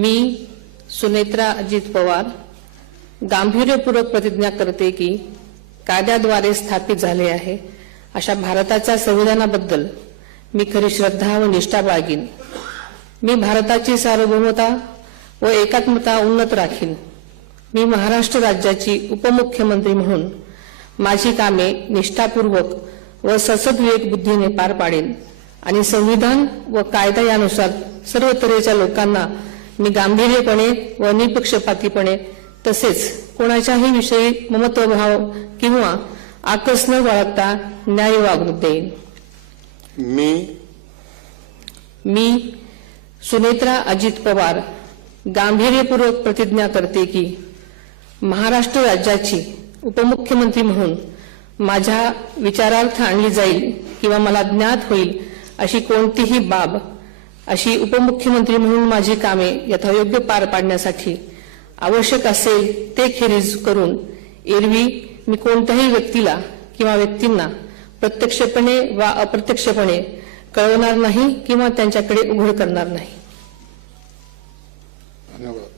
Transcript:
मी सुनेत्रा अजित पवार गांभीर्यपूर्वक प्रतिज्ञा करते की कायद्याद्वारे स्थापित झाले आहे अशा भारताच्या संविधानाबद्दल मी खरी श्रद्धा व निष्ठा बाळगीन। मी भारताची सार्वभौमता व एकात्मता उन्नत राखीन। मी महाराष्ट्र राज्याची उपमुख्यमंत्री म्हणून माझी कामे निष्ठापूर्वक व ससद्विवेक बुद्धीने पार पाडेन आणि संविधान व कायदा यानुसार सर्व तऱ्हेच्या लोकांना मी गांभीर्यपणे व निपक्षपातीपणे तसेच कोणाच्याही विषयी ममत्वभाव किंवा आकस न बाळगता न्याय वागणूक देईन। मी सुनेत्रा अजित पवार गांभीर्यपूर्वक प्रतिज्ञा करते की महाराष्ट्र राज्याची उपमुख्यमंत्री म्हणून माझ्या विचारार्थ आणली जाईल किंवा मला ज्ञात होईल अशी कोणतीही बाब अशी उपमुख्यमंत्री म्हणून माझी कामे यथायोग्य पार पाडण्यासाठी आवश्यक असेल ते खेरीज करून एरवी मी कोणत्याही व्यक्तीला किंवा व्यक्तींना प्रत्यक्षपणे वा अप्रत्यक्षपणे कळवणार नाही किंवा त्यांच्याकडे उघड करणार नाही। धन्यवाद।